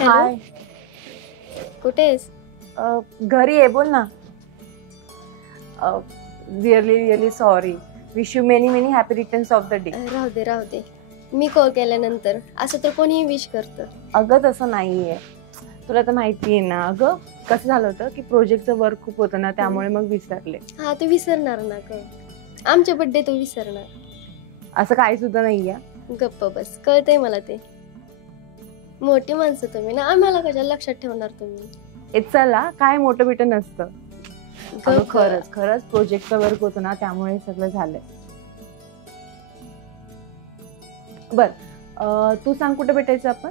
Hello, हाय. कुठे आहेस? घरी आहे, बोल ना. Really really sorry. Wish you many many happy returns of the day. राहू दे राहू दे, मी कॉल केल्यानंतर असं तर कोणीही विश करतं. अगं तसं नाहीये, तुला तर माहिती आहे ना. अगं कसं झालं होतं की प्रोजेक्टचं वर्क खूप होतं ना, त्यामुळे मग विसरले. हा, तू विसरणार ना ग. आमच्या बर्थडे तू विसरणार? असं काही सुद्धा नाहीये. गप्प बस, कळतंय मला ते. मोठी माणसं तुम्ही ना, आम्हाला कशाला लक्षात ठेवणार तुम्ही? ए चला, काय मोठं बिटं नसतं. अगं गप्प. खरंच खरंच प्रोजेक्टचं वर्क होतं ना, त्यामुळे हे सगळं झालंय. बर, तू सांग कुठे भेटायचं आपण?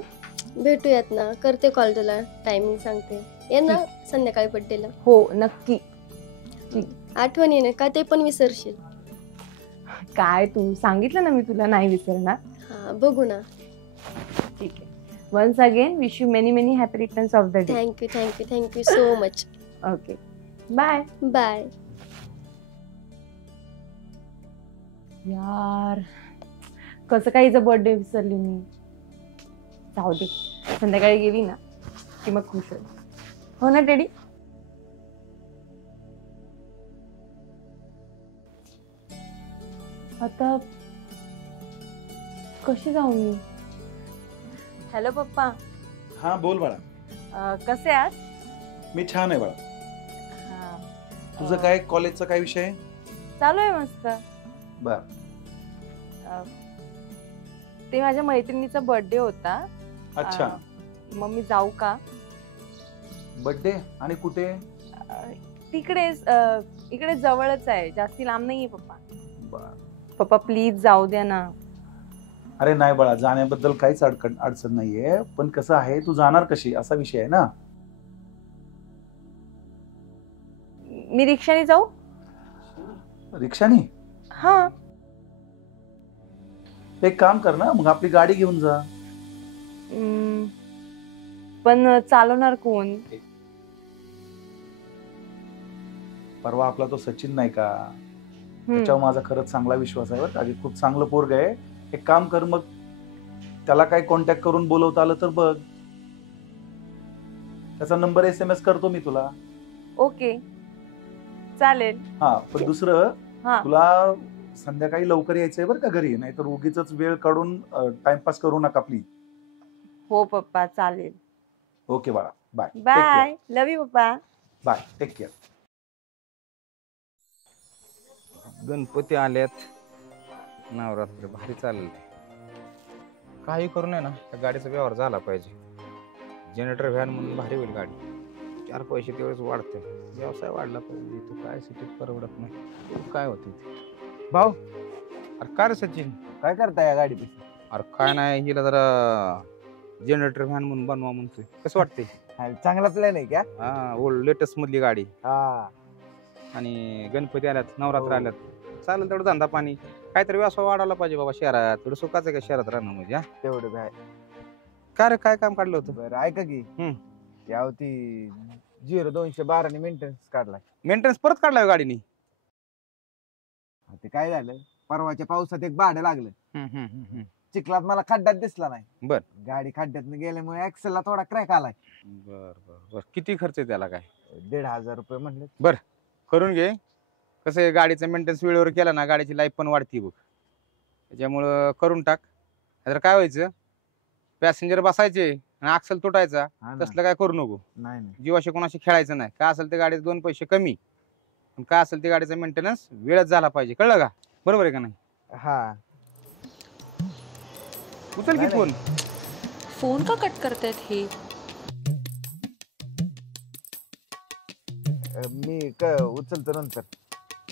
भेटूयात ना, करते कॉल तुला, टायमिंग सांगते. ये ना संध्याकाळी बर्थडेला. हो नक्की. आठवण येणे का ते पण विसरशील? काय तू सांगितलं ना, मी तुला नाही विसरणार. हा, बघू ना. ठीक आहे. Once again wish you many many happy returns of the day. Thank you thank you thank you so much. Okay, bye. Bye. यार, कसं काय हिचा बर्थडे विसरली मी. जाऊ दे, संध्याकाळी गेली ना की मग खुश होईल. हो ना टेडी? आता कशी जाऊ मी? हॅलो पप्पा. हा बोल बाळा. कसे आहात? मी छान आहे बाळा. हा, तुझं काय कॉलेजचा काय विषय? चालू आहे मस्त. बर. ते माझ्या मैत्रिणीचा बर्थडे होता. अच्छा. मग मी जाऊ का? बर्थडे आणि कुठे? तिकडेच, इकडे जवळच आहे, जास्ती लांब नाहीये पप्पा. बर. पप्पा प्लीज जाऊ द्या ना. अरे नाही बाळा, जाण्याबद्दल काहीच अडचण नाहीये, पण कसं आहे तू जाणार कशी असा विषय आहे ना. मी रिक्षाने जाऊ? रिक्षानी? हा. एक काम कर ना, मग आपली गाडी घेऊन जा. पण चालवणार कोण? परवा आपला तो सचिन नाही का, त्याच्यावर माझा खरंच चांगला विश्वास आहे. बरं, खूप चांगलं पोरग आहे. एक काम कर, मग त्याला काय कॉन्टॅक्ट करून बोलवता आलं तर बघ. त्याचा नंबर SMS करतो मी तुला. ओके, चालेल. हा, पण दुसरं, हा, तुला संध्याकाळी लवकर यायचंय बरं का घरी, नाहीतर उगीच वेळ काढून टाइमपास करू नका प्लीज. हो पप्पा, चालेल. ओके बाळा, बाय. बाय. लव यू पप्पा. Bye, take care. गणपती आल्यात, नवरात्र भारी चाललंय. काही करू नये ना, त्या गाडीचा व्यवहार झाला पाहिजे. जनरेटर व्हॅन म्हणून भारी होईल गाडी. 4 पैसे तेवढेच वाढते. व्यवसाय वाढला पाहिजे. इथं काय सिटीत परवडत नाही. काय होते भाऊ? अरे काय रे सचिन, काय करताय या गाडी पैसे? अरे काय नाही, हिला जरा जनरेटर व्हॅन म्हणून बनवा म्हणतोय. कसं वाटते? चांगला प्लॅन आहे का? हा, ओल्ड लेटेस्ट मधली गाडी. हा, आणि गणपती आल्यात, नवरात्र आल्यात, चालेल तेवढं धंदा पाणी, काहीतरी व्यवसाय वाढवला पाहिजे बाबा शहरात. थोडं सुखाचं का शहरात राहणं म्हणजे. हा, तेवढं काय. काय रे, काय काम काढलं होतं? बरं ऐका की, याव ती 0212 ने मेंटेनन्स काढलाय. मेंटेनन्स परत काढलाय गाडीने? ते काय झालं, परवाच्या पावसात एक भाडं लागलं. चिखलात मला खड्ड्यात दिसला नाही. बर. गाडी खड्ड्यात गेल्यामुळे ऍक्सेलला थोडा क्रॅक आलाय. बर बर बर. किती खर्च आहे त्याला? काय 1,500 रुपये म्हणले. बर, करून घे. कसं आहे, गाडीचं मेंटेनन्स वेळेवर केला ना, गाडीची लाईफ पण वाढती बघ. त्याच्यामुळं करून टाक. तर काय व्हायचं, पॅसेंजर बसायचे आणि अक्सल तुटायचा. तसलं काय करू नको. नाही, जीवाशी कोणाशी खेळायचं नाही. काय असेल ते गाडीचे 2 पैसे कमी, पण काय असेल ते गाडीचा मेंटेनन्स वेळच झाला पाहिजे. कळलं का? बरोबर आहे का नाही? हा. उचल की फोन. फोन का कट करतायत हे? मी उचलतो नंतर.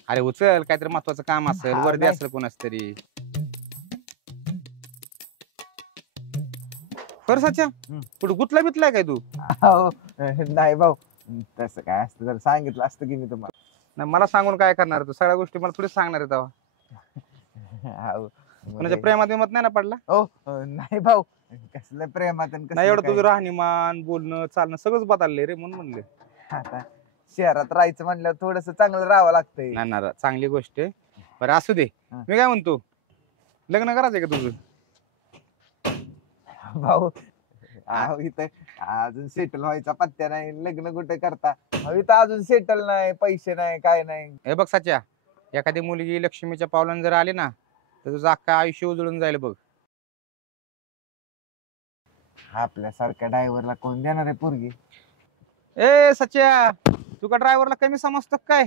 अरे उचल, काहीतरी महत्वाचं काम असेल, हा, वर्दी नाही. असेल कोणाच तरी. खरं सच्या, कुठं गुतला बितलाय काय तू? नाही भाऊ, तसं काय असतं जर सांगितलं असतं की मी तुम्हाला. नाही, मला सांगून काय करणार तू? सगळ्या गोष्टी मला थोडी सांगणार आहे तेव्हा. कोणाच्या प्रेमात विमत नाही ना पडला? ओ नाही भाऊ, कसलं प्रेमात नाही, एवढं तुझं राहणीमान, बोलणं, चालणं सगळंच बदललंय रे, म्हणून म्हणले. आता शहरात राहायचं म्हणल्यावर थोडस चांगलं राहावं लागतंय. नाही ना, चांगली गोष्ट आहे. बरं असू दे. मी काय म्हणतो, लग्न करायचंय का तुझं? भाऊ अहो इथं अजून सेटल व्हायचा पत्त्या नाही, लग्न कुठे करता? अहो इथं अजून सेटल नाही, पैसे नाही, काय नाही. हे बघ सच्या, एखादी मुलगी लक्ष्मीच्या पावलानं जर आली ना तर तुझं अख्खं आयुष्य उजळून जाईल बघ. आपल्यासारख्या ड्रायव्हरला कोण देणार आहे पोरगी? ए सच्या, तू का ड्रायव्हरला कमी समजतो काय?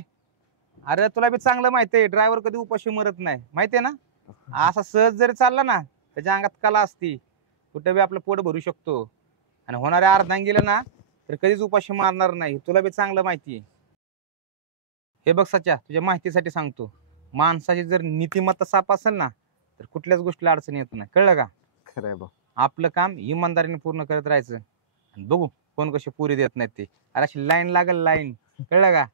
अरे तुला बी चांगलं माहिती आहे ड्रायव्हर कधी उपाशी मरत नाही, माहितीये ना. असा सहज जरी चालला ना त्याच्या अंगात कला असती, कुठे बी आपलं पोट भरू शकतो. आणि होणाऱ्या अर्धांगीला ना तर कधीच उपाशी मारणार नाही, तुला बी चांगलं माहिती आहे. हे बघ सच्या, तुझ्या माहितीसाठी सांगतो, माणसाची जर नीतिमत्ता साप असेल ना तर कुठल्याच गोष्टीला अडचण येत नाही, कळलं का? खरंय भाऊ. आपलं काम इमानदारीने पूर्ण करत राहायचं आणि बघू कोण कशी पुरी देत नाहीत ते. अरे अशी लाईन लागल लाईन, कळलं का?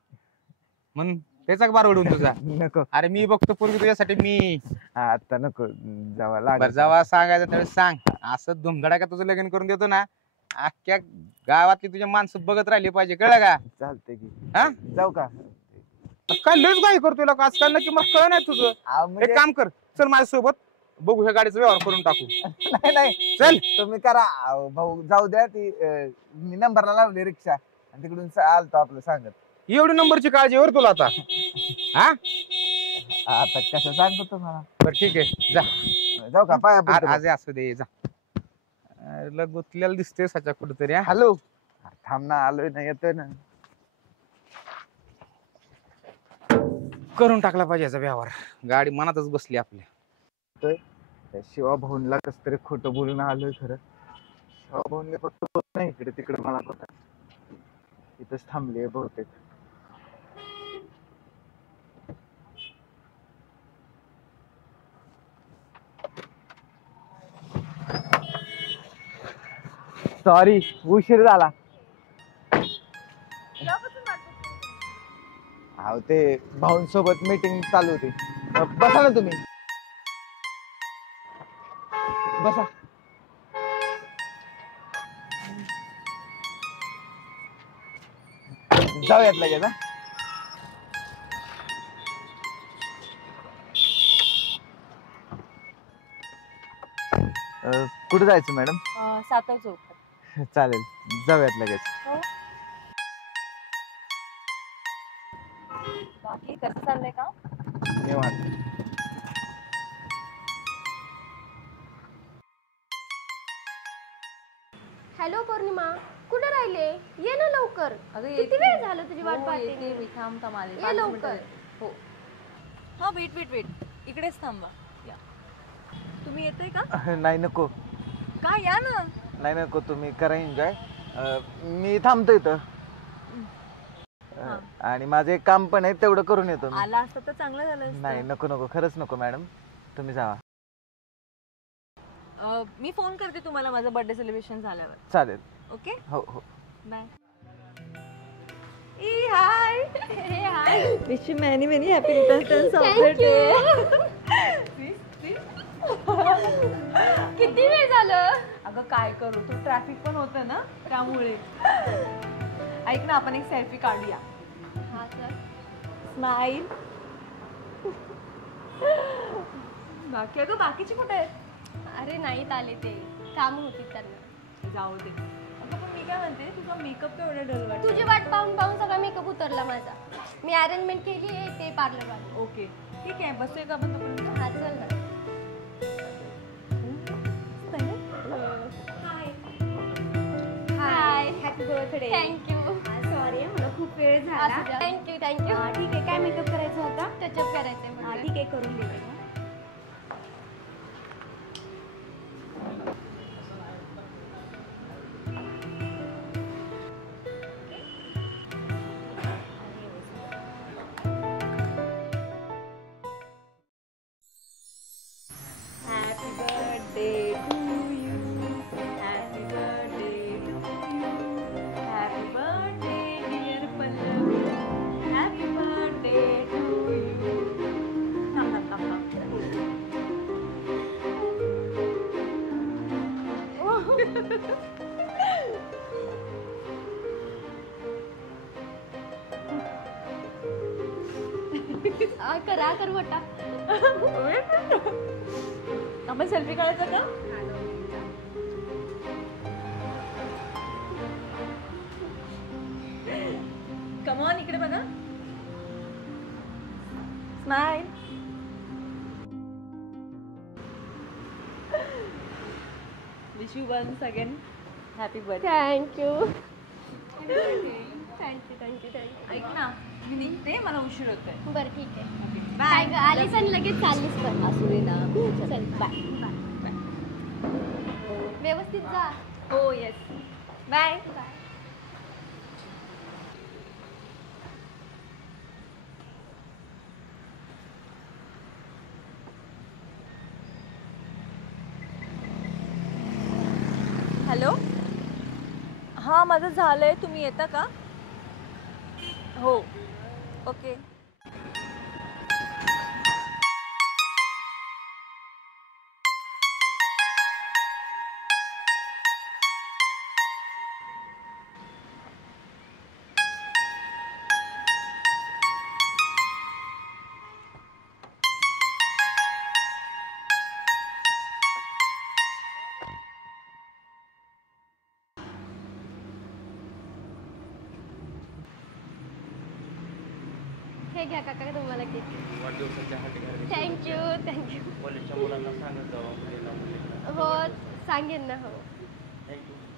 म्हणून त्याचा बार उडून तुझा. नको अरे मी बघतो पूर्वी तुझ्यासाठी मी. आता नको जावा बरं लागत. जेव्हा सांगायचं त्यावेळेस सांग. असं धुमधडाका तुझं लग्न करून देतो ना, अख्ख्या गावातली तुझ्या माणसं बघत राहिली पाहिजे, कळलं का? चालते की. हा? जाऊ का? काय लयच गाई करतोय लोक आजकाल, नक्की मग कळ नाही तुझं. अहो, म्हणजे- एक काम कर, चल माझ्यासोबत बघू ह्या गाडीचा व्यवहार करून टाकू. नाही नाही चल. तुम्ही करा. अहो, भाऊ जाऊ द्या. ती मी नंबरला लावली रिक्षा आणि तिकडून आलतो आपलं सांगत. एवढी नंबरची काळजी वर तुला आता? हा आता कसं सांगतो तुम्हाला? बरं ठीक आहे, जा. जाऊ का? पाया पडतो. आज असू दे, जा. गुतलेला दिसतोय सच्या कुठेतरी. हॅलो, थांब ना, आलोय ना, येतोय ना. करून टाकला पाहिजे याचा व्यवहार, गाडी मनातच बसली आपल्या. त्या शिवा भाऊनला कस तरी खोटं बोलून आलोय. खरं शिवा भाऊनने फक्त नाही इकडे तिकडे मला पता इथंच थांबली बहुतेक. सॉरी, उशीर झाला. अहो ते भाऊंसोबत मीटिंग चालू होती. बसा ना तुम्ही, बसा. जाऊयात लगेच. हा? कुठे जायचं मॅडम? सातार चौक. चालेल, जाऊयात लगेच. बाकी कसं चाललंय का? निवांत. हॅलो पौर्णिमा, कुठे राहिले? ये ना लवकर. अगं किती वेळ झालं तुझी वाट पाहते? येते मी, थांब आले. ये 5 लवकर. मिनिटं झाली. हो. हा, वेट इकडेच थांबा. या. तुम्ही येताय का? नाही नको. का? या ना. नाही नको, तुम्ही करा एन्जॉय. मी थांबतो इथं. आणि माझं एक काम पण आहे, तेवढं करून येतो मी. आला असतं तर चांगलं झालं असतं. नाही नको नको, खरंच नको मॅडम, तुम्ही जावा. मी फोन करते तुम्हाला माझं बर्थडे सेलिब्रेशन झाल्यावर. चालेल. ओके, हो हो. Bye. Hi. Hi. Wish you many many happy returns of the day. किती वेळ झालं? अगं काय करू, तो ट्रॅफिक पण होतं ना त्यामुळे. ऐक ना, आपण एक सेल्फी काढूया. हा सर. स्माईल. बाकी अगं बाकीचे कुठे आहेत? अरे नाहीत आले, ते काम होती त्यांना. जाऊ दे. अगं पण मी काय म्हणते, तुझा मेकअप तर एवढा डल वाटतो. तुझी वाट पाहून पाहून सगळा मेकअप उतरला माझा. मी अरेंजमेंट केली आहे ते पार्लर वाले. ओके ठीक आहे, बसूया का आपण तोपर्यंत? हा चल ना. हाय, हॅपी बर्थडे. थँक्यू. सॉरी मला खूप वेळ झाला. Thank you thank you. ठीक आहे, काय मेकअप करायचा होता? टचअप करायचंय मला. ठीक आहे, करून देते. Happy birthday to you. Happy birthday to you. Happy birthday dear Pallavi. Happy birthday to you. Come. कर मोठा. आपण सेल्फी काढायचा का? इकडे बघा. Smile. Wish you once again happy birthday. Thank you. ऐक ना, मी निघते, मला उशीर होतोय. बरं ठीक आहे. बाय. आलीस आणि लगेच चाललीस पण. असू दे ना. चल बाय. व्यवस्थित जा. हो येस. बाय. हॅलो. हां माझं झालंय, तुम्ही येता का? हो ओके. हे घ्या काका तुम्हाला केक. Thank you thank you. कॉलेजच्या मुलांना सांगत जावा मुलींना. हो सांगेन ना. हो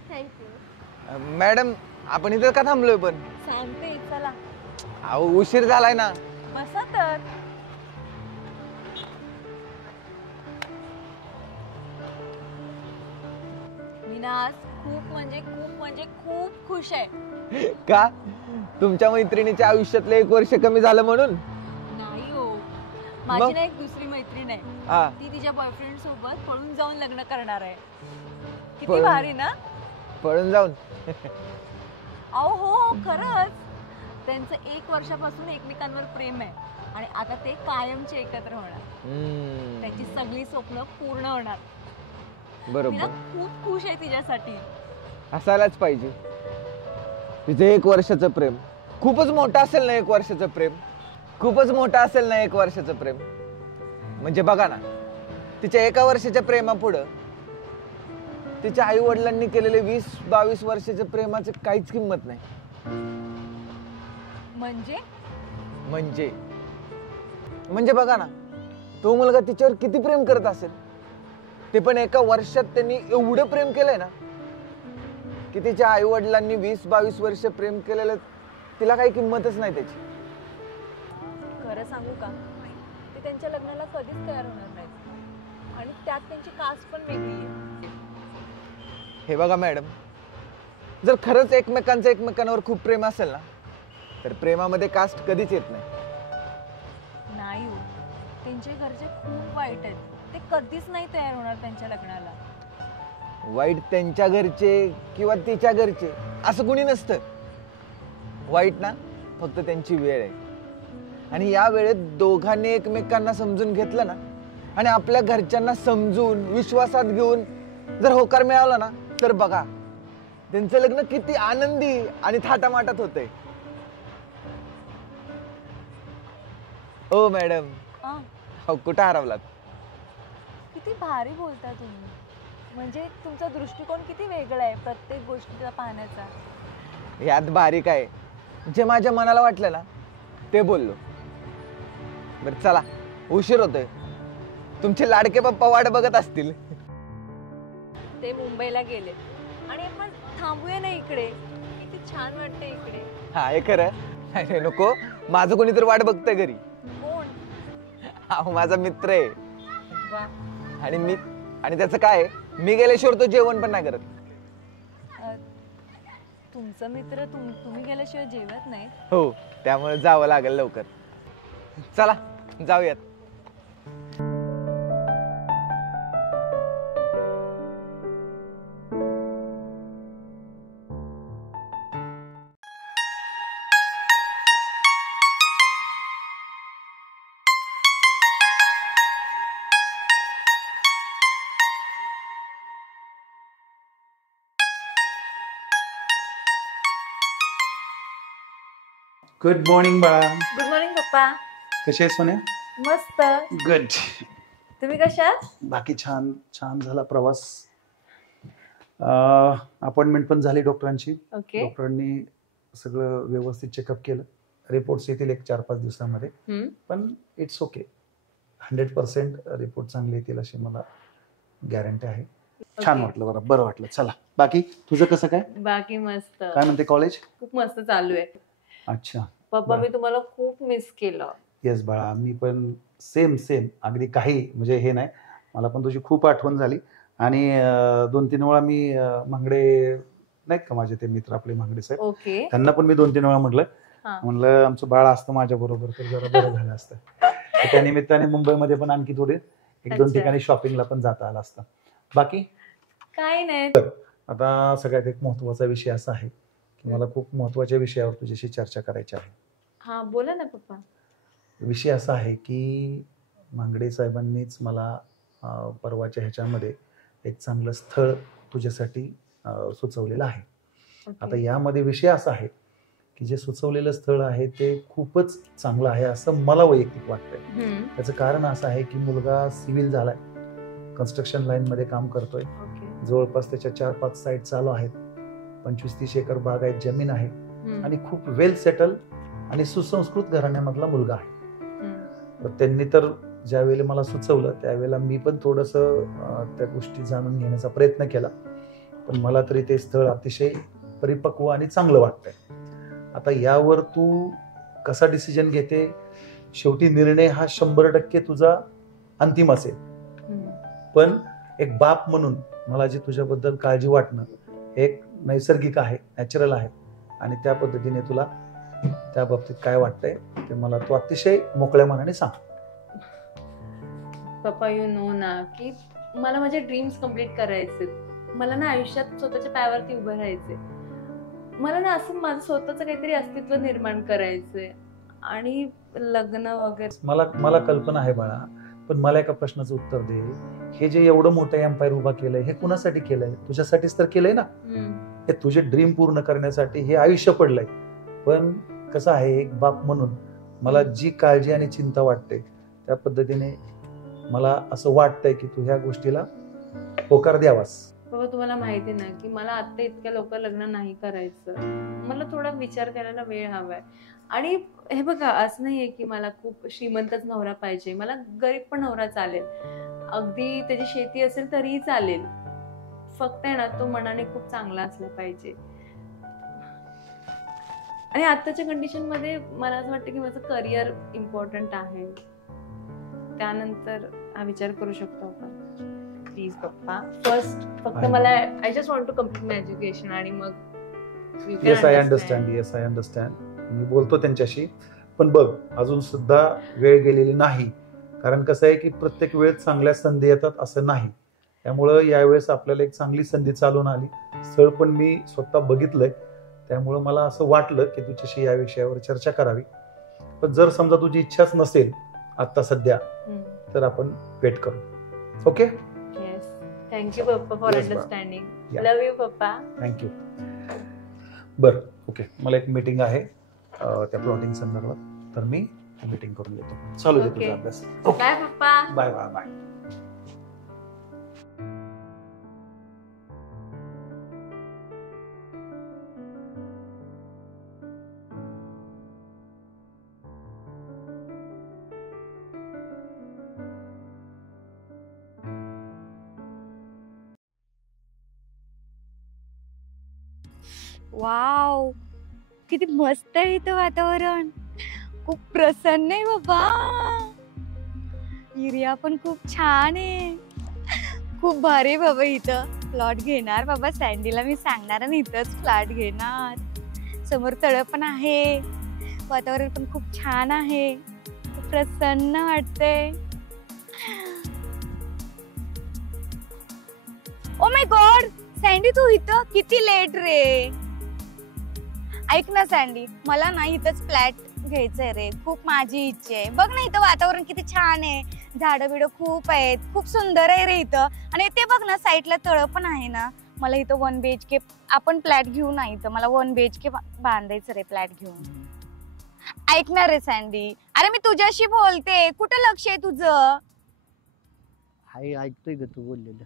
थँक्यू. मॅडम आपण इथं का थांबलोय पण? सांगते चला. अहो उशीर झालाय ना. बसा तर. मी ना आज खूप खुश आहे. का? तुमच्या मैत्रिणीच्या आयुष्यातलं 1 वर्ष कमी झालं म्हणून? नाही हो, माझी ना एक दुसरी मैत्रीण आहे. हा. ती तिच्या बॉयफ्रेंड सोबत पळून जाऊन लग्न करणार आहे. किती पळून? भारी ना. पळून जाऊन? अहो हो खरंच. त्यांचं 1 वर्षापासून एकमेकांवर प्रेम आहे आणि आता ते कायमचे एकत्र होणार. त्याची सगळी स्वप्न पूर्ण होणार. मी ना बरोबर. खूप खुश आहे तिच्यासाठी. असायलाच पाहिजे. तिचं 1 वर्षाचं प्रेम खूपच मोठं असेल ना. 1 वर्षाचं प्रेम खूपच मोठं असेल ना. 1 वर्षाचं प्रेम म्हणजे बघा ना, तिच्या 1 वर्षाच्या प्रेमापुढं तिच्या आई वडिलांनी केलेले 20-22 वर्षाच्या प्रेमाची काहीच किंमत नाही. म्हणजे बघा ना, तो मुलगा तिच्यावर किती प्रेम करत असेल. ते पण 1 वर्षात त्यांनी एवढं प्रेम केलंय ना की तिच्या आई वडिलांनी 20-22 वर्ष प्रेम केलेलं तिला काही किंमतच नाही त्याची. खरं सांगू का, ते त्यांच्या लग्नाला कधीच तयार होणार नाहीत आणि त्यात त्यांची कास्ट पण वेगळी आहे. हे बघा मॅडम, जर खरंच एकमेकांचं एकमेकांवर खूप प्रेम असेल ना तर प्रेमामध्ये कास्ट कधीच येत नाही. नाही हो, त्यांचे घरचे खूप वाईट आहेत. ते कधीच नाही तयार होणार त्यांच्या लग्नाला. वाईट त्यांच्या घरचे किंवा तिच्या घरचे असं कुणी नसतं. वाईट ना फक्त त्यांची वेळ आहे. आणि या वेळेत दोघांनी एकमेकांना समजून घेतलं ना आणि आपल्या घरच्यांना समजून विश्वासात घेऊन जर होकार मिळाला ना तर बघा त्यांचं लग्न किती आनंदी आणि थाटामाटात होतंय. ओ मॅडम, कुठं हरवलात? किती भारी बोलता तुम्ही. म्हणजे तुमचा दृष्टिकोन किती वेगळा आहे प्रत्येक गोष्टीचा पाहण्याचा. यात बारीक आहे. जे माझ्या मनाला वाटलं ना ते बोललो. बरं चला, उशीर होतोय. तुमचे लाडके पप्पा वाट बघत असतील. ते मुंबईला गेले आणि आपण थांबूया ना इकडे. किती छान वाटतंय इकडे. हा हे खरं. अरे नको, माझं कोणीतरी वाट बघतंय घरी. कोण? हा माझा मित्र आहे. वा. आणि त्याचं काय आहे, मी गेल्याशिवाय तो जेवण पण नाही करत. तुमचा मित्र तुम्ही गेल्याशिवाय जेवत नाही? हो, त्यामुळे जावं लागेल लवकर. चला जाऊयात. गुड मॉर्निंग बाळा. गुड मॉर्निंग पप्पा. कशी आहे सोन्या? मस्त. गुड. तुम्ही कशा आहात? बाकी छान. छान झाला प्रवास. अपॉइंटमेंट पण झाली डॉक्टरांची. ओके. डॉक्टरांनी सगळं व्यवस्थित चेकअप केलं. रिपोर्ट्स येतील एक 4-5 दिवसामध्ये, पण इट्स ओके. 100% रिपोर्ट चांगले येतील अशी मला गॅरंटी आहे. छान वाटलं, बरं वाटलं. चला, बाकी तुझं कसं काय? बाकी मस्त. काय म्हणते कॉलेज? खूप मस्त चालू आहे. अच्छा. पप्पा मी तुम्हाला खूप मिस केलं. येस बाळा, मी पण सेम अगदी काही म्हणजे हे नाही, मला पण तुझी खूप आठवण झाली. आणि 2-3 वेळा मी मांगडे नाहीत का माझे ते मित्र आपले मांगडे साहेब, ओके. त्यांना पण मी 2-3 वेळा म्हणलं आमचं बाळ असतं माझ्या बरोबर तर जरा बरं झालं असतं. त्या निमित्ताने मुंबईमध्ये पण आणखी थोडे 1-2 ठिकाणी शॉपिंगला पण जाता आलं असतं. बाकी काही नाही. आता सगळ्यात एक महत्वाचा विषय असा आहे की मला खूप महत्वाच्या विषयावर तुझ्याशी चर्चा करायची आहे. हा बोला ना पप्पा. विषय असा आहे की मांगडे साहेबांनीच मला परवाच्या ह्याच्यामध्ये एक चांगलं स्थळ तुझ्यासाठी सुचवलेलं आहे. आता यामध्ये विषय असा आहे की जे सुचवलेलं स्थळ आहे ते खूपच चांगलं आहे असं मला वैयक्तिक वाटतंय. त्याचं कारण असं आहे की मुलगा सिव्हिल झालाय, कन्स्ट्रक्शन लाईन मध्ये काम करतोय. जवळपास त्याच्या 4-5 साईट चालू आहेत, 25-30 एकर बाग आहे, जमीन आहे आणि खूप वेल सेटल आणि सुसंस्कृत घराण्यामधला मुलगा आहे. तर त्यांनी तर ज्यावेळेला मला सुचवलं त्यावेळेला मी पण थोडंसं त्या गोष्टी जाणून घेण्याचा प्रयत्न केला, पण मला तरी ते स्थळ अतिशय परिपक्व आणि चांगलं वाटतंय. आता यावर तू कसा डिसिजन घेते, शेवटी निर्णय हा 100% तुझा अंतिम असेल. पण एक बाप म्हणून मला जी तुझ्याबद्दल काळजी वाटणं एक नैसर्गिक आहे, नॅचरल आहे आणि त्या पद्धतीने तुला त्या बाबतीत काय वाटतंय ते मला तू अतिशय मोकळ्या मनाने सांग. पप्पा यू नो ना की मला माझे ड्रीम्स कम्प्लीट करायचे. मला ना आयुष्यात स्वतःच्या पायावरती उभं राहायचे. मला ना असं माझं स्वतःचं काहीतरी अस्तित्व निर्माण करायचंय आणि लग्न वगैरे. मला कल्पना आहे बाळा, पण मला एका प्रश्नाचं उत्तर दे. हे जे एवढं मोठं एम्पायर उभा केलंय हे कुणासाठी केलंय? तुझ्यासाठीच तर केलंय ना. हे तुझे ड्रीम पूर्ण करण्यासाठी हे आयुष्य पडलंय. पण कसं आहे, एक बाप म्हणून मला जी काळजी आणि चिंता वाटते त्या पद्धतीने मला असं वाटतंय की तू ह्या गोष्टीला होकार द्यावास. बाबा तुम्हाला माहिती ना की मला आता इतक्या लवकर लग्न नाही करायचं. मला थोडा विचार करायला वेळ हवाय. आणि हे बघा असं नाहीये की मला खूप श्रीमंतच नवरा पाहिजे, मला गरीब पण नवरा चालेल. अगदी त्याची शेती असेल तरीही चालेल. फक्त आहे ना तो मनाने खूप चांगला असला पाहिजे. आणि आताच्या कंडिशन मध्ये मला असं वाटतं की माझं करिअर इम्पॉर्टंट आहे. त्यानंतर हा विचार करू शकतो आपण. प्लीज पप्पा, फक्त मला I just want to complete my education आणि मग येस आय अंडरस्टँड. मी बोलतो त्यांच्याशी, पण बघ अजून सुद्धा वेळ गेलेली नाही. कारण कसं आहे की प्रत्येक वेळेस चांगल्या संधी येतात असं नाही. त्यामुळं यावेळेस आपल्याला एक चांगली संधी चालून आली. स्थळ पण मी स्वतः बघितलंय, त्यामुळं मला असं वाटलं की तुझ्याशी या विषयावर चर्चा करावी. पण जर समजा तुझी इच्छाच नसेल आता सध्या तर आपण वेट करू. ओके. येस, थँक्यू पप्पा फॉर अंडरस्टँडिंग. लव्ह यू पप्पा. थँक्यू. बरं ओके, मला एक मीटिंग आहे त्या प्लॉटिंग संदर्भात, तर मी मीटिंग करून येतो. चालू दे तुझा अभ्यास. बाय पप्पा. Bye bye bye. वाव, किती मस्त आहे इथं वातावरण. खूप प्रसन्न आहे बाबा. एरिया पण खूप छान आहे. खूप भारी आहे बाबा. इथं प्लॉट घेणार बाबा. सँडीला मी सांगणार आणि इथंच फ्लॅट घेणार. समोर तळ पण आहे. वातावरण पण खूप छान आहे. खूप प्रसन्न वाटते. ओ माय गॉड, सँडी तू इथं किती लेट रे. ऐक ना सँडी, मला ना इथंच फ्लॅट घ्यायचंय रे. खूप माझी इच्छा आहे. बघ ना इथं वातावरण किती छान आहे. झाडं बिडं खूप आहेत. खूप सुंदर आहे रे इथं. आणि ते बघ ना साईडला तळ पण आहे ना. मला इथं 1 BHK आपण फ्लॅट घेऊ ना. इथं मला 1 BHK बांधायचं रे फ्लॅट घेऊन. ऐक ना रे सँडी, अरे मी तुझ्याशी बोलते. कुठं लक्ष आहे तुझं? हाय, ऐकतोय ग तू बोललेलं.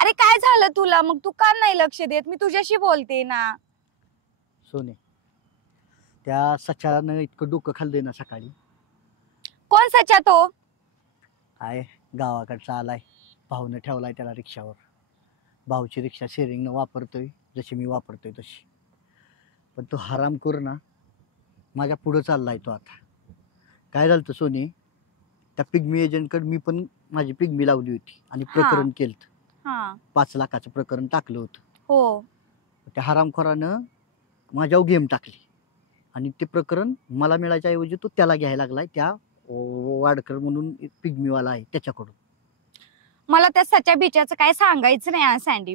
अरे काय झालं तुला? मग तू का नाही लक्ष देत? मी तुझ्याशी बोलते ना. सोने, त्या सच्यानं इतकं डोकं खाल्लंय ना सकाळी. कोण सचा तो? आहे गावाकडचा आलाय, भाऊनं ठेवलाय त्याला रिक्षावर. भाऊची रिक्षा शेअरिंगनं वापरतोय, जशी मी वापरतोय तशी. पण तो हरामखोर ना माझ्या पुढं चाललाय तो आता. काय झालं सोनी, त्या पिग्मी एजंटकडे मी पण माझी पिग्मी लावली होती आणि प्रकरण केलं. हा 5 लाखाचं प्रकरण टाकलं होतं. हो. त्या हरामखोरानं माझ्यावर गेम टाकली आणि ते प्रकरण मला मिळायच्या ऐवजी तो त्याला घ्यायला लागलाय. त्या वाडकर म्हणून पिग्मीवाला आहे त्याच्याकडून. मला त्या सच्या बिच्याचं काय सांगायचं नाही हा सँडी.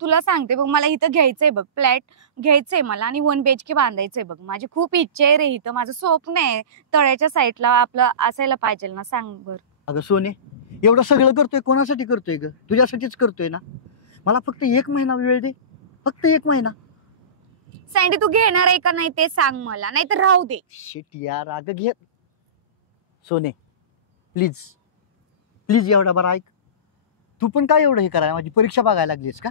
तुला सांगते बघ, मला इथं घ्यायचंय बघ, फ्लॅट घ्यायचंय मला आणि 1 BHK बांधायचंय बघ. माझी खूप इच्छा आहे रे इथं, माझं स्वप्न आहे. तळ्याच्या साईडला आपलं असायला पाहिजे ना. सांग बर. अगं सोने, एवढं सगळं करतोय कोणासाठी करतोय ग? तुझ्यासाठीच करतोय ना. मला फक्त 1 महिना वेळ दे, फक्त 1 महिना. सँडी तू घेणार आहे का नाही ते सांग मला, नाही तर राहू दे. शिट यार, अगं घे सोने, प्लीज प्लीज एवढा बरं ऐक. तू पण काय एवढं हे करायला, माझी परीक्षा बघायला लागलीस का?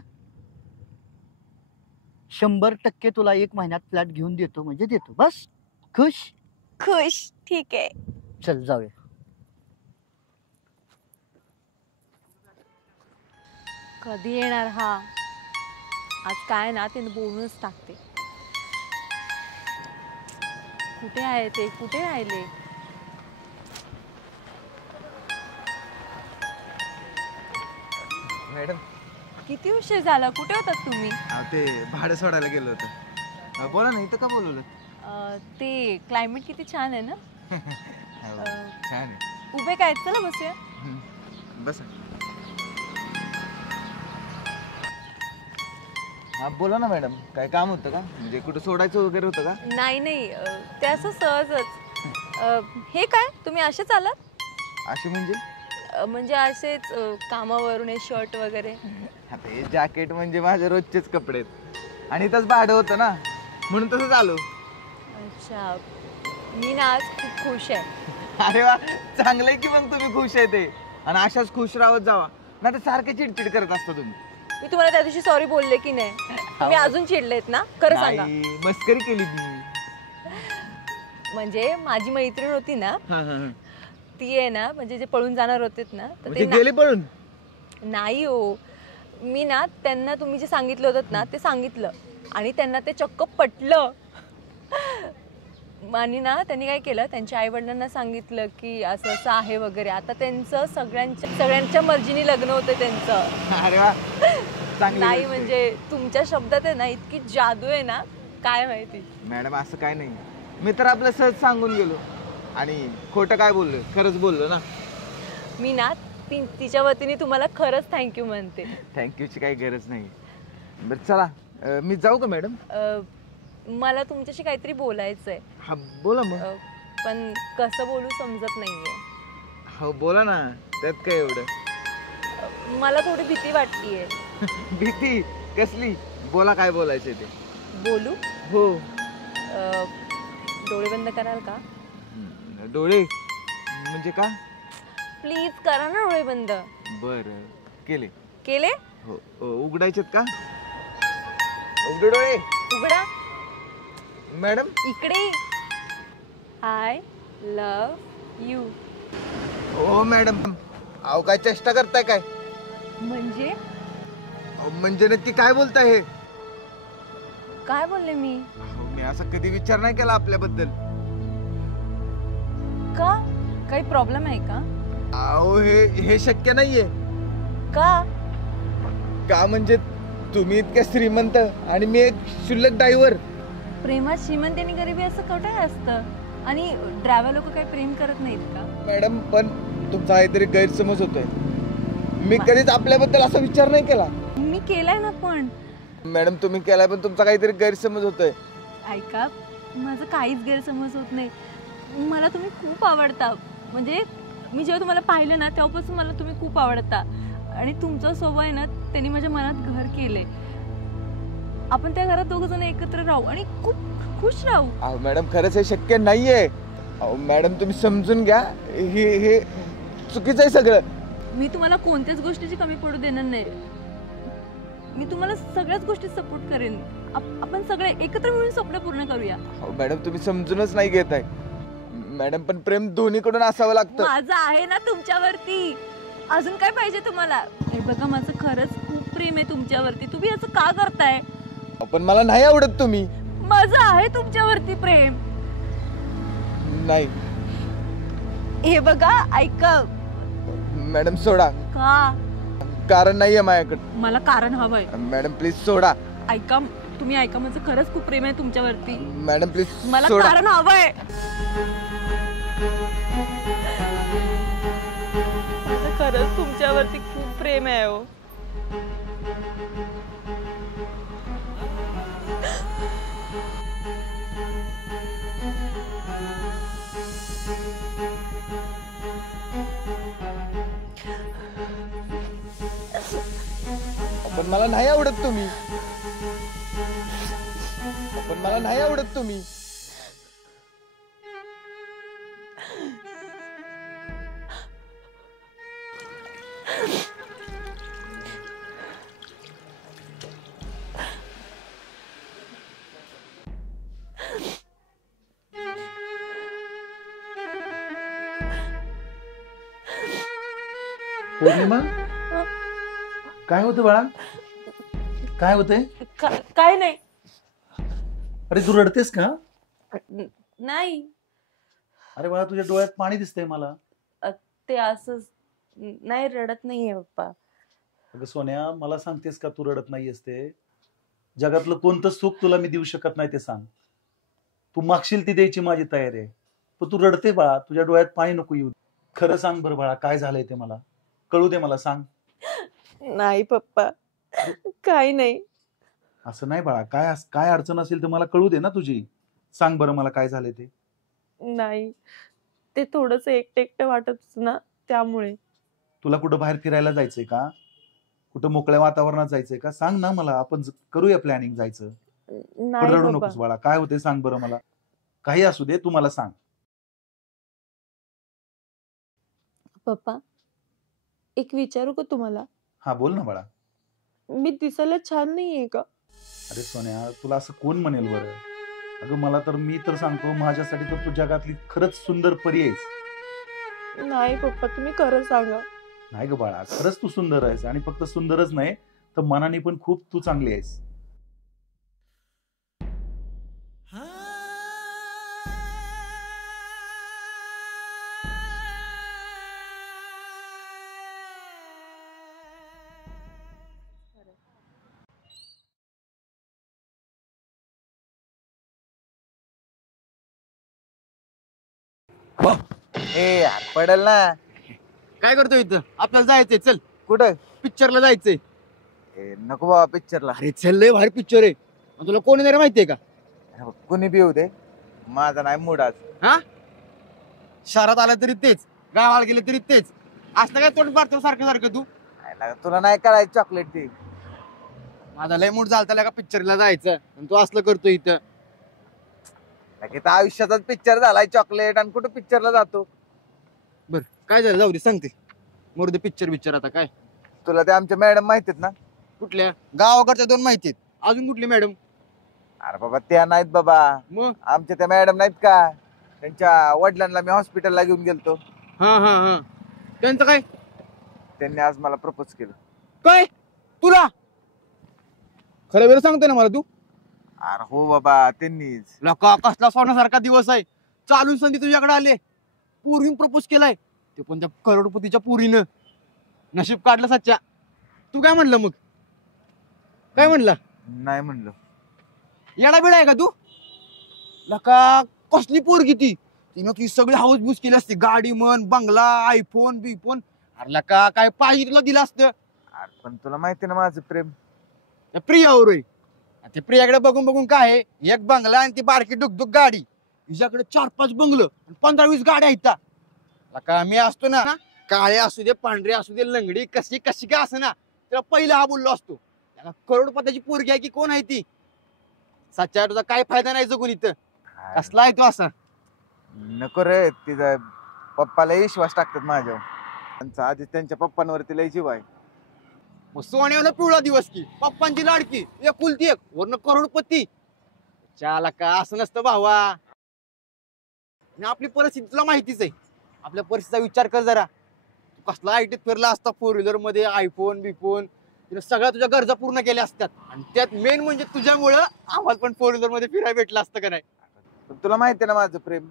100% तुला 1 महिन्यात फ्लॅट घेऊन देतो म्हणजे देतो. बस खुश? खुश, ठीक आहे. चल जाऊया. कधी येणार हा? आज काय ना ते बोलूनच टाकते. कुठे आहे ते, कुठे राहिले? मॅडम किती उशीर झाला, कुठे होतात तुम्ही? ते भाडं सोडायला गेलो होतो. बोला ना, इथं का बोलवलं? ते क्लायमेट किती छान आहे ना. छान आहे. उभे काय, चला बसूया. बसा. हा बोला ना मॅडम, काय काम होतं का? म्हणजे कुठं सोडायचं वगैरे होतं का? नाही नाही, ते असं सहजच. हे काय, तुम्ही असेच आलात? अशी म्हणजे? म्हणजे असेच कामावरून शर्ट वगैरे. आता हे जॅकेट म्हणजे माझे रोजचेच कपडे आहेत आणि इथंच भाडं होतं ना, म्हणून तसंच आलो. अच्छा, मी ना आज खूप खुश आहे. अरे वा, चांगलंय की मग तुम्ही खुश आहे ते. आणि अशाच खुश राहत जावा, ना तर सारखे चिडचिड करत असता तुम्ही. मी तुम्हाला त्या दिवशी सॉरी बोलले की नाही? तुम्ही अजून चिडलेत ना? खरं सांगा. मस्करी केली मी. म्हणजे माझी मैत्रीण होती ना, ती आहे ना, म्हणजे जे पळून जाणार होते ना, तर ते गेले पळून? नाही हो, मी ना त्यांना तुम्ही जे सांगितलं होतं ना ते सांगितलं आणि त्यांना ते चक्क पटलं. आणि ना त्यांनी काय केलं, त्यांच्या आई वडिलांना सांगितलं की असं असं आहे वगैरे. आता त्यांचं सगळ्यांच्या मर्जीने लग्न होतं त्यांचं. अरे वा, नाही म्हणजे तुमच्या शब्दात आहे ना इतकी जादू आहे ना, काय माहिती. मॅडम असं काय नाही, मी तर आपलं सहज सांगून गेलो आणि खोटं काय बोललो, खरंच बोललो ना. मी ना तिच्या वतीने तुम्हाला खरंच थँक्यू म्हणते. थँक्यूची काही गरज नाही. बरं चला, मी जाऊ का मॅडम? मला तुमच्याशी काहीतरी बोलायचंय. हा बोला मग. पण कसं बोलू समजत नाहीये. हो बोला ना, त्यात काय एवढं. मला थोडी भीती वाटतीये. भीती कसली? बोला काय बोलायचं ते. बोलू? हो. डोळे बंद कराल का? डोळे म्हणजे का? प्लीज करा ना डोळे बंद. बरं केले. केले? हो. उघडायचेत का? उघडे डोळे. उघडा मॅडम. इकडे. I love you. हो मॅडम. अहो काय चेष्टा करताय काय? म्हणजे? म्हणजे नक्की काय बोलताय हे? काय बोलले मी? मी असं कधी विचार नाही केला आपल्याबद्दल. का? काही प्रॉब्लेम आहे का? अहो हे शक्य नाहीये. का म्हणजे तुम्ही इतके श्रीमंत आणि मी एक क्षुल्लक ड्रायव्हर. प्रेमात श्रीमंत आणि गरिबी असं कुठे असतं? आणि ड्रायव्हर लोक काही प्रेम करत नाहीत का? मॅडम पण तुमचा काहीतरी गैरसमज होतोय. मी कधीच आपल्याबद्दल असा विचार नाही केला. मी केलाय ना. पण मॅडम तुम्ही केलाय, पण तुमचा काहीतरी गैरसमज होतोय. ऐका, माझं काहीच गैरसमज होत नाही. मला तुम्ही खूप आवडता. म्हणजे मी जेव्हा तुम्हाला पाहिलं ना तेव्हापासून मला तुम्ही खूप आवडता. आणि तुमचा स्वभाव आहे ना त्यांनी माझ्या मनात घर केले. आपण त्या घरात 2 जण एकत्र राहू आणि खूप खुश राहू. अहो मॅडम खरंच हे शक्य नाहीये. अहो मॅडम तुम्ही समजून घ्या, हे चुकीचं आहे सगळं. मी तुम्हाला कोणत्याच गोष्टीची कमी पडू देणार नाही. मी तुम्हाला सगळ्याच गोष्टी सपोर्ट करेन. आपण सगळे एकत्र मिळून स्वप्न पूर्ण करूया. हो मॅडम, तुम्ही समजूनच नाही घेत आहे मॅडम. पण प्रेम दोन्हीकडून असावं लागतं. माझं आहे ना तुमच्यावरती. अजून काय पाहिजे तुम्हाला? हे बघा, माझं खरंच खूप प्रेम आहे तुमच्यावरती. तुम्ही असं का करताय? पण मला नाही आवडत तुम्ही. माझं आहे तुमच्यावरती प्रेम. नाही हे बघा, ऐका. मॅडम सोडा. का? कारण नाहीये माझ्याकडे. मला कारण हवंय. मॅडम प्लीज सोडा. ऐका, तुम्ही ऐका, माझं खरंच खूप प्रेम आहे तुमच्यावरती. मॅडम प्लीज मला सोडा. कारण हवंय. माझं खरंच तुमच्यावरती खूप प्रेम आहे हो. पण मला नाही आवडत तुम्ही. पण मला नाही आवडत तुम्ही. पौर्णिमा, काय होतं बाळा? काय होतंय? काय नाही. अरे तू रडतेस का? नाही, अरे बाळा, तुझ्या डोळ्यात पाणी दिसतंय मला. ते असंच. नाही, रडत नाहीये पप्पा. अगं सोन्या, मला सांगतेस का तू रडत नाहीयेस ते? जगातलं कोणतं सुख तुला मी देऊ शकत नाही ते सांग. तू मागशील ती द्यायची माझी तयारी आहे. पण तू रडते बाळा, तुझ्या डोळ्यात पाणी नको येऊ. खरं सांग बरं बाळा, काय झालंय ते मला कळू दे, मला सांग. नाही पप्पा, काही नाही. असं नाही बाळा, काय अडचण असेल तर मला कळू दे ना तुझी. सांग बरं मला काय झालंय ते. नाही, ते थोडंसं एकटं वाटत ना, त्यामुळे. तुला कुठं बाहेर फिरायला जायचंय का? कुठं मोकळ्या वातावरणात जायचंय का? सांग ना मला, आपण करूया प्लॅनिंग जायचं. पण नाही रडू बाबा. नकोस बाळा, काय होते सांग बरं मला. काही असू दे, तू मला सांग. पप्पा, एक विचारू का तुम्हाला? हा बोल ना बाळा. मी दिसायला छान नाहीये का? अरे सोन्या, तुला असं कोण म्हणेल बरं? अगं मला तर, मी तर सांगतो, माझ्यासाठी तर तू जगातली खरंच सुंदर परी आहेस. नाही पप्पा, तुम्ही खरं सांगा. नाही ग बाळा, खरंच तू सुंदर आहेस. आणि फक्त सुंदरच नाही तर मनाने पण खूप तू चांगली आहेस. ए यार, पडेल ना. काय करतो इथं? आपल्याला जायचंय, चल. कुठं? पिक्चरला जायचंय. नको बाबा पिक्चरला. अरे चल, लय भारी पिक्चर आहे. तुला कोण येणार माहितीये का? कुणी बी येऊ दे, माझा नाही मूड आज. हा, शहरात आलं तरी तेच, गावाला गेले तरी तेच. असं काय तोंड पाडतो सारखं सारखं तू? तुला नाही करायची चॉकलेट ती. माझा लय मूड झालता का पिक्चरला जायचं, आणि तू असलं करतो इथं. आयुष्याचाच पिक्चर झालाय चॉकलेट, आणि कुठं पिक्चरला जातो? बर, काय झालं जाऊ दे, सांगते. मोर पिक्चर आता काय? तुला ते आमच्या मॅडम माहितीत ना? कुठल्या? गावाकडच्या 2 माहितीत. अजून कुठली मॅडम? अरे बाबा त्या नाहीत बाबा. मग आमच्या त्या मॅडम नाहीत का? त्यांच्या वडिलांना मी हॉस्पिटलला घेऊन गेलतो. हा हा हा, त्यांचं काय? त्यांनी आज मला प्रपोज केलं. काय? तुला खरं वेळ सांगतोय ना मला तू? अरे हो बाबा, त्यांनीच. लका, कसला सोन्यासारखा दिवस आहे. चालून संधी तुझ्याकडे आले, पोरीन प्रपोज केलाय, ते पण त्या करोडपतीच्या पोरीनं. नशीब काढलं सच्चा. तू काय म्हणलं मग? काय म्हणला? नाही म्हणलं. येडा बिडा आहे का तू? लका, कसली पोरगी ती. तिनं ती सगळी हाऊस बुस केली असती, गाडी म्हण, बंगला, आयफोन बिफोन. अरे लका, काय पाहिजे तुला दिलं असतं. अरे पण तुला माहिती ना माझं प्रेम. त्या प्रियावर आहे. ते प्रियाकडे बघून बघून काय आहे, एक बंगला आणि ती बारकी डुकडुक गाडी. तिच्याकडे 4-5 बंगलं, 15-20 गाड्या आहेत. लका, मी असतो ना, काळे असू दे, पांढरे असू दे, लंगडी कशी कशी काय असं ना, त्याला पहिला हा बोललो असतो. त्याला करोडपतीची पोरगी आहे की कोण आहे ती? सच्चा, तुझा काय फायदा नाही जगून इथं. कसला आहे तो असा? नको रे, तिचा पप्पाला विश्वास टाकतात माझ्यावर. त्यांचा आधी त्यांच्या पप्पांवरती लय जीव आहे. मग सोन्यानं पिवळा दिवस की पप्पांची लाडकी एकुलती एक वरनं करोडपती. चाला का असं नसतं भावा. आणि आपली परिस्थिती तुला माहितीच आहे. आपल्या परिस्थितीचा विचार कर जरा. तू कसला आयटीत फिरला असता 4 व्हीलर मध्ये आयफोन बिफोन तिने सगळ्या तुझ्या गरजा पूर्ण केल्या असतात. आणि त्यात मेन म्हणजे तुझ्यामुळं आम्हाला पण 4 व्हीलर मध्ये फिरायला भेटलं असतं का नाही. पण तुला माहिती ना माझं प्रेम.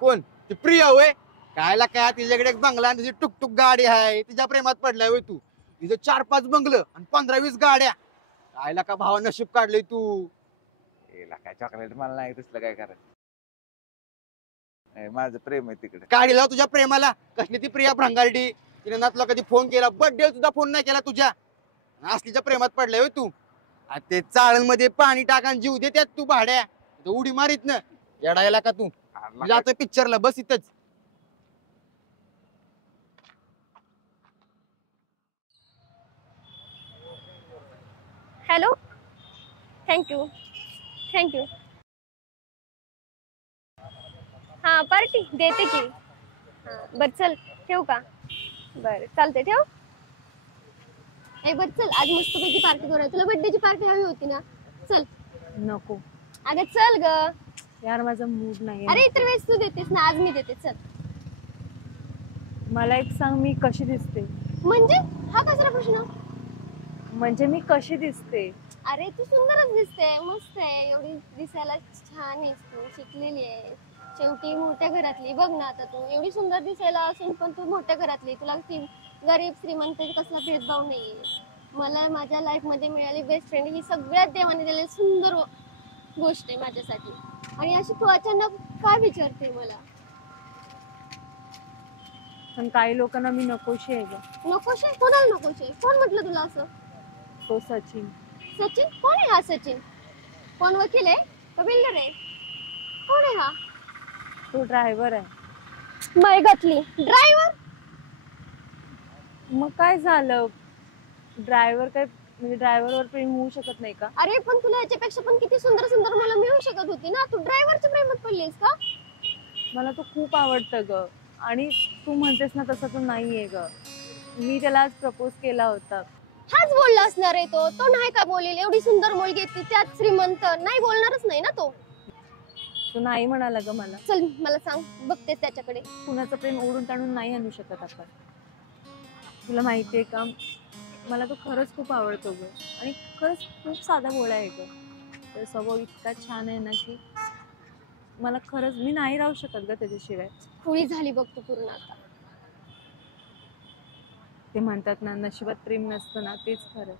कोण ती प्रिया होय. कायला काय तिच्याकडे एक बंगला आणि तिची टुकटुक गाडी आहे. तिच्या प्रेमात पडलाय होय तू. तिचं 4-5 बंगलं आणि 15-20 गाड्या. कायला का भावा नशीब काढलंय तू. काय चॉकलेट मला नाही तसलं काय करायचं. माझं प्रेम आहे तिकडे. गाडी लाव तुझ्या प्रेमाला. कसली ती प्रिया भ्रंगारडी. तिने ना तुला कधी फोन केला. बर्थडे सुद्धा फोन नाही केला तुझ्या. असलीच्या प्रेमात पडलाय होय तू. ते चाळणमध्ये पाणी टाकान जीव दे त्यात तू भाड्या. उडी मारीत ना येडायला का तू. जातोय पिक्चरला बस इथंच. हॅलो. थँक्यू. थँक्यू. हां पार्टी देते की. हां बरं चल ठेवू का. बरं चालते ठेव. ए बरं चल आज मस्तपैकी पार्टी करूया. तुला बर्थडेची पार्टी हवी होती ना. चल. नको अगं चल ग. यार माझा मूड नाही. अरे इतर वेळेस तू देतेस ना आज मी देते. चल. मला एक सांग मी कशी दिसते. म्हणजे हा कसा प्रश्न. म्हणजे मी कशी दिसते. अरे तू सुंदरच दिसते. मस्त आहे. एवढी दिसायला छान आहेस तू. शिकलेली आहे. शेवटी मोठ्या घरातली. बघ ना आता तू एवढी सुंदर दिसायला असून पण तू मोठ्या घरातली. तुला गरीब श्रीमंत कसला भेदभाव नाहीये. मला माझ्या लाईफ मध्ये मिळाली बेस्ट फ्रेंड ही सगळ्यात देवाने दिलेली सुंदर गोष्ट आहे माझ्यासाठी. आणि अशी तू अचानक काय विचारते मला. पण काही लोकांना मी नकोशी आहे ग. नकोशी. कोणाला नकोशी. कोण म्हटलं तुला असं. तो सचिन. सचिन कोण आहे हा सचिन. कोण वकील आहे का बिल्डर आहे. कोण आहे हा. तो ड्रायव्हर आहे. माय घातली. ड्रायव्हर. मग काय झालं. ड्रायव्हर काय म्हणजे ड्रायव्हरवर प्रेम होऊ शकत नाही का. अरे पण तुला याच्यापेक्षा पण किती सुंदर सुंदर मला मिळू शकत होती ना. तू ड्रायव्हरच्या प्रेमात पडलीस का. मला तो खूप आवडतं ग. आणि तू म्हणतेस ना तसं तो नाहीये ग. मी त्याला आज प्रपोज केला होता. हाच बोलला असणार आहे तो. तो नाही का बोलेल. एवढी सुंदर मुलगी ती त्यात श्रीमंत. नाही बोलणारच नाही ना तो. तो नाही म्हणाला ग मला. चल मला सांग बघतेस त्याच्याकडे. कुणाचं प्रेम ओढून ताणून नाही आणू शकत आपण. तुला माहितीये का मला तो खरंच खूप आवडतो ग. आणि खरंच खूप साधा भोळा आहे ग. तर स्वभाव इतका छान आहे ना की मला खरंच मी नाही राहू शकत ग त्याच्याशिवाय. खुळी झाली बघ तू पूर्ण आता. ते म्हणतात ना नशिबात प्रेम नसतं ना तेच खरं.